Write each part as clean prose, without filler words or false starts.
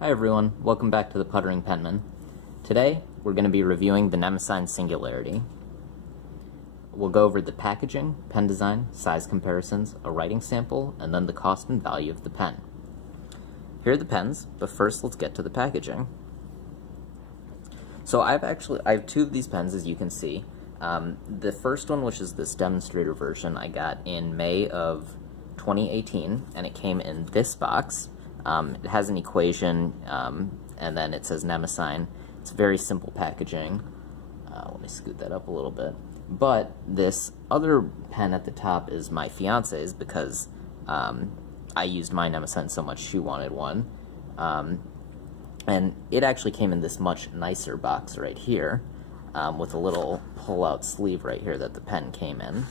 Hi everyone, welcome back to the Puttering Penman. Today, we're going to be reviewing the Nemosine Singularity. We'll go over the packaging, pen design, size comparisons, a writing sample, and then the cost and value of the pen. Here are the pens, but first let's get to the packaging. So I have two of these pens, as you can see. The first one, which is this demonstrator version, I got in May of 2018, and it came in this box. It has an equation, and then it says Nemosine. It's very simple packaging. Let me scoot that up a little bit. But this other pen at the top is my fiance's because I used my Nemosine so much she wanted one. And it actually came in this much nicer box right here, with a little pull-out sleeve right here that the pen came in.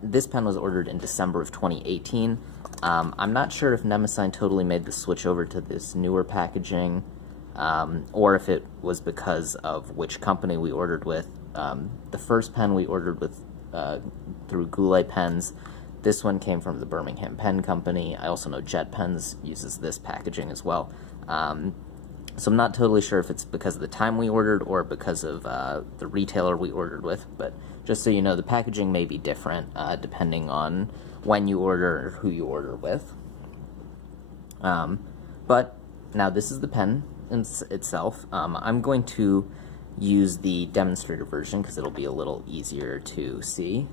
This pen was ordered in December of 2018. I'm not sure if Nemosine totally made the switch over to this newer packaging, or if it was because of which company we ordered with. The first pen we ordered with through Goulet Pens. This one came from the Birmingham Pen Company. I also know Jet Pens uses this packaging as well. So I'm not totally sure if it's because of the time we ordered or because of the retailer we ordered with, but just so you know, the packaging may be different depending on when you order or who you order with. But now this is the pen itself. I'm going to use the demonstrator version because it'll be a little easier to see.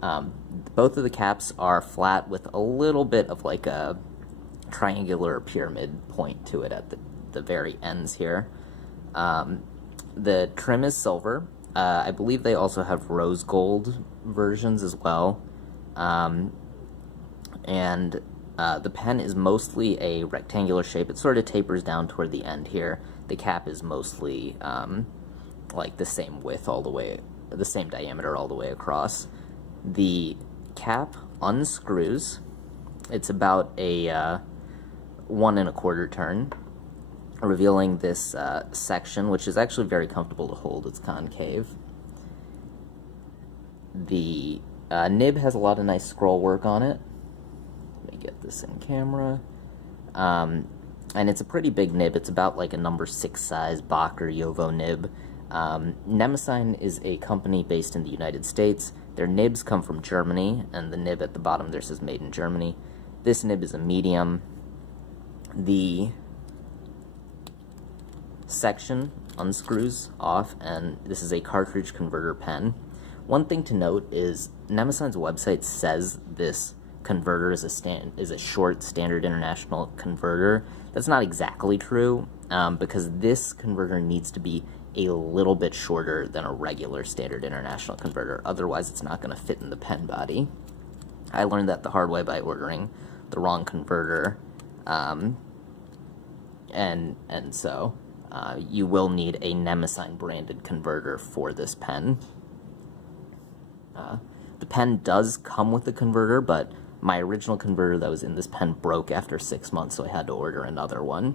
Both of the caps are flat with a little bit of like a triangular pyramid point to it at the very ends here. The trim is silver. I believe they also have rose gold versions as well. And the pen is mostly a rectangular shape. It sort of tapers down toward the end here. The cap is mostly like the same width all the way, the same diameter all the way across. The cap unscrews. It's about a 1 1/4 turn, revealing this section, which is actually very comfortable to hold. It's concave. The nib has a lot of nice scroll work on it. Let me get this in camera. And it's a pretty big nib. It's about like a number 6 size Bach or Jovo nib. Nemosine is a company based in the United States. Their nibs come from Germany, and the nib at the bottom there says made in Germany. This nib is a medium. The section unscrews off, and this is a cartridge converter pen. One thing to note is Nemosine's website says this converter is a short standard international converter. That's not exactly true, because this converter needs to be a little bit shorter than a regular standard international converter. Otherwise, it's not going to fit in the pen body. I learned that the hard way by ordering the wrong converter, and so you will need a Nemosine branded converter for this pen. The pen does come with a converter, but my original converter that was in this pen broke after 6 months, so I had to order another one.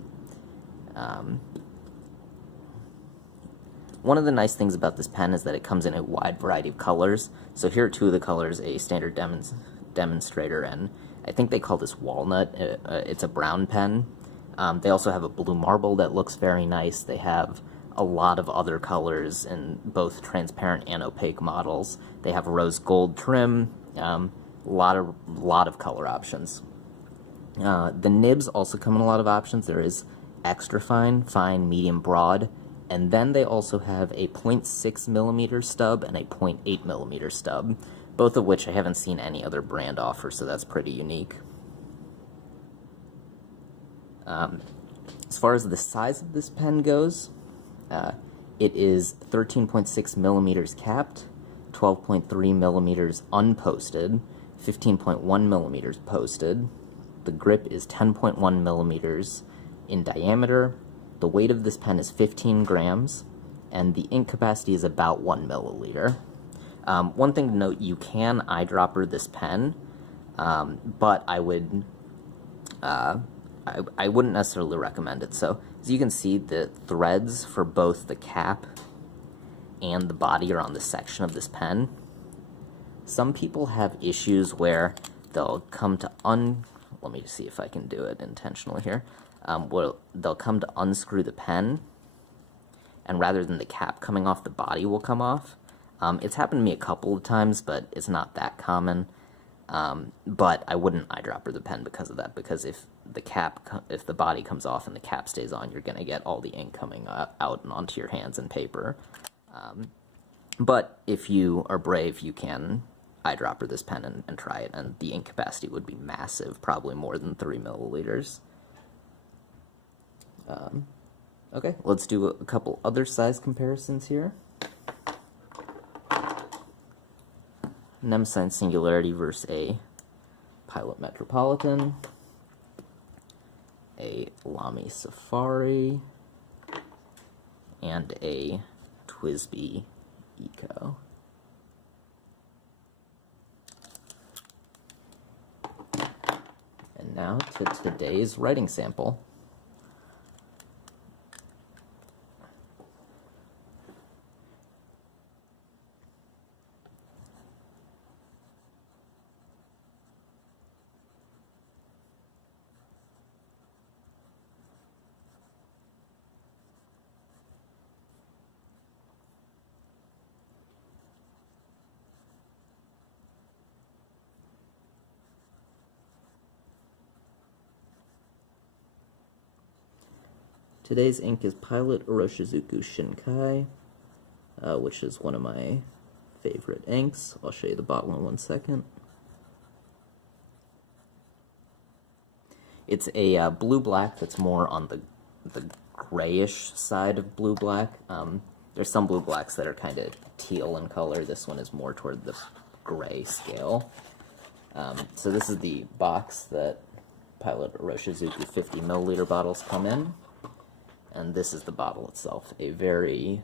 One of the nice things about this pen is that it comes in a wide variety of colors. So here are two of the colors, a standard demonstrator, and I think they call this walnut. It's a brown pen. They also have a blue marble that looks very nice. They have a lot of other colors in both transparent and opaque models. They have rose gold trim, lot of color options. The nibs also come in a lot of options. There is extra fine, fine, medium, broad, and then they also have a 0.6 millimeter stub and a 0.8 millimeter stub, both of which I haven't seen any other brand offer, so that's pretty unique. As far as the size of this pen goes, it is 13.6 millimeters capped, 12.3 millimeters unposted, 15.1 millimeters posted. The grip is 10.1 millimeters in diameter. The weight of this pen is 15 grams, and the ink capacity is about 1 milliliter. One thing to note, you can eyedropper this pen, but I wouldn't necessarily recommend it. So, as you can see, the threads for both the cap and the body are on the section of this pen. Some people have issues where they'll come to let me see if I can do it intentionally here. Well, they'll come to unscrew the pen, and rather than the cap coming off, the body will come off. It's happened to me a couple of times, but it's not that common. But I wouldn't eyedropper the pen because of that, because if the body comes off and the cap stays on, you're going to get all the ink coming out and onto your hands and paper. But if you are brave, you can eyedropper this pen and try it, and the ink capacity would be massive, probably more than 3 milliliters. Okay, let's do a couple other size comparisons here. Nemosine Singularity versus a Pilot Metropolitan, a Lamy Safari, and a TWSBI Eco. And now to today's writing sample. Today's ink is Pilot Oroshizuku Shin-Kai, which is one of my favorite inks. I'll show you the bottle in 1 second. It's a blue-black that's more on the grayish side of blue-black. There's some blue-blacks that are kind of teal in color. This one is more toward the gray scale. So this is the box that Pilot Oroshizuku 50 milliliter bottles come in. And this is the bottle itself, a very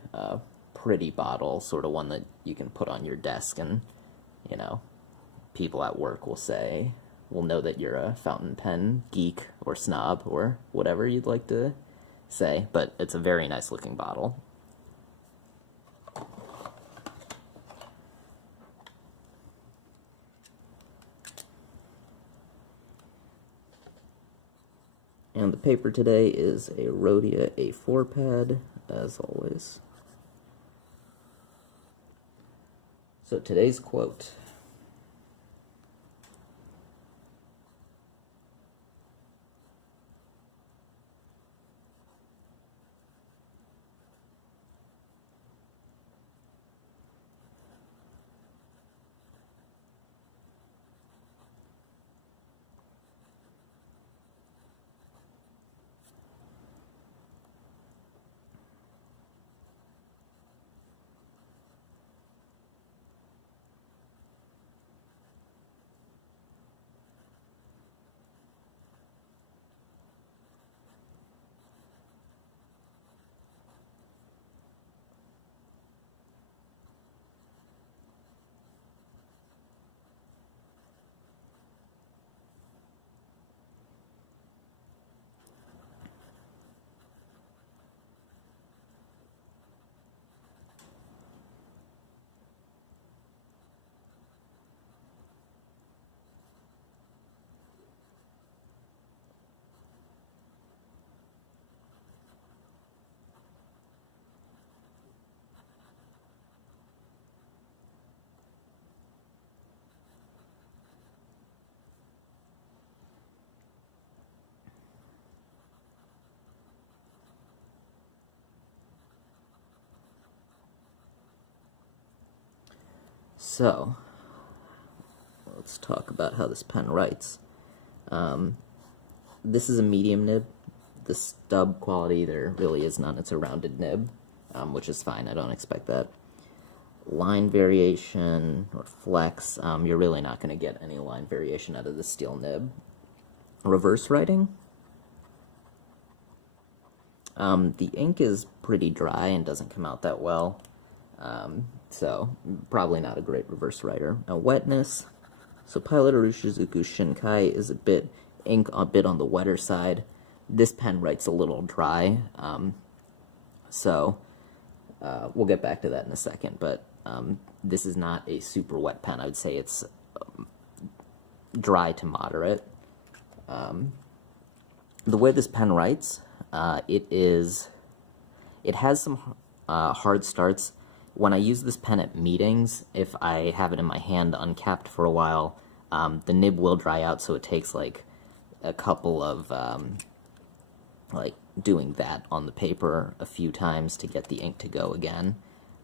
pretty bottle, sort of one that you can put on your desk, and, you know, people at work will know that you're a fountain pen geek or snob or whatever you'd like to say, but it's a very nice looking bottle. And the paper today is a Rhodia A4 pad, as always. So today's quote. So, let's talk about how this pen writes. This is a medium nib. The stub quality, there really is none. It's a rounded nib, which is fine. I don't expect that. Line variation or flex, you're really not going to get any line variation out of the steel nib. Reverse writing. The ink is pretty dry and doesn't come out that well. So probably not a great reverse writer. Now wetness, so Pilot Oroshizuku Shin-Kai is a bit on the wetter side. This pen writes a little dry, so we'll get back to that in a second, but this is not a super wet pen. I would say it's dry to moderate. The way this pen writes, it has some hard starts. When I use this pen at meetings, if I have it in my hand uncapped for a while, the nib will dry out, so it takes like a couple of like doing that on the paper a few times to get the ink to go again.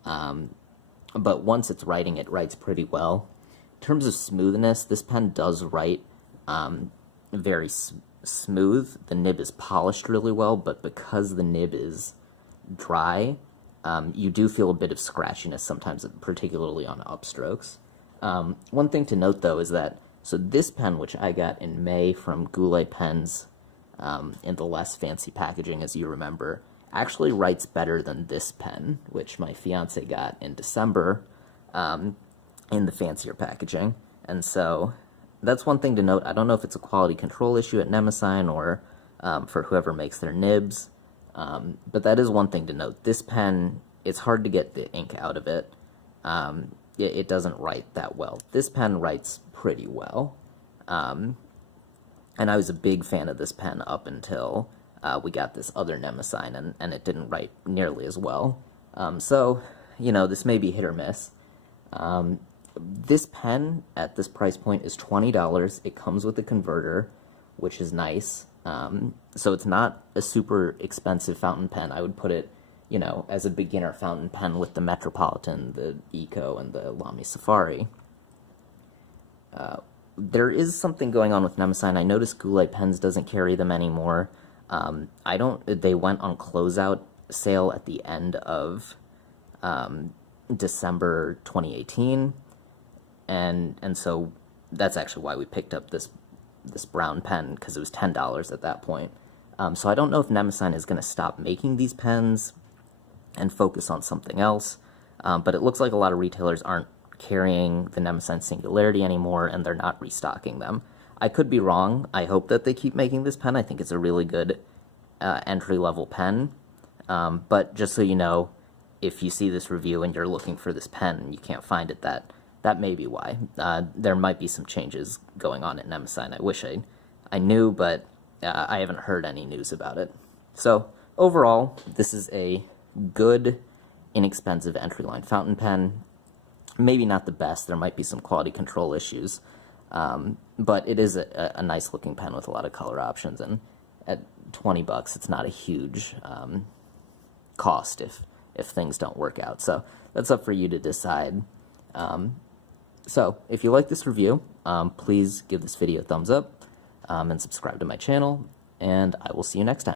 But once it's writing, it writes pretty well. In terms of smoothness, this pen does write very smooth. The nib is polished really well, but because the nib is dry, you do feel a bit of scratchiness sometimes, particularly on upstrokes. One thing to note, though, is that so this pen, which I got in May from Goulet Pens in the less fancy packaging, as you remember, actually writes better than this pen, which my fiance got in December in the fancier packaging. And so that's one thing to note. I don't know if it's a quality control issue at Nemosine or for whoever makes their nibs, but that is one thing to note. This pen, it's hard to get the ink out of it. It doesn't write that well. This pen writes pretty well. And I was a big fan of this pen up until we got this other Nemosine, and it didn't write nearly as well. So, you know, this may be hit or miss. This pen at this price point is $20. It comes with a converter, which is nice. So it's not a super expensive fountain pen. I would put it, you know, as a beginner fountain pen with the Metropolitan, the Eco, and the Lamy Safari. There is something going on with Nemosine. I noticed Goulet Pens doesn't carry them anymore. They went on closeout sale at the end of December 2018, and so that's actually why we picked up this brown pen, because it was $10 at that point. So I don't know if Nemosine is going to stop making these pens and focus on something else, but it looks like a lot of retailers aren't carrying the Nemosine Singularity anymore, and they're not restocking them. I could be wrong. I hope that they keep making this pen. I think it's a really good entry-level pen, but just so you know, if you see this review and you're looking for this pen and you can't find it, that may be why. There might be some changes going on at Nemosine. I wish I knew, but I haven't heard any news about it. So overall, this is a good, inexpensive entry-line fountain pen. Maybe not the best. There might be some quality control issues, but it is a nice-looking pen with a lot of color options, and at $20, it's not a huge cost if things don't work out. So that's up for you to decide. So if you like this review, please give this video a thumbs up and subscribe to my channel, and I will see you next time.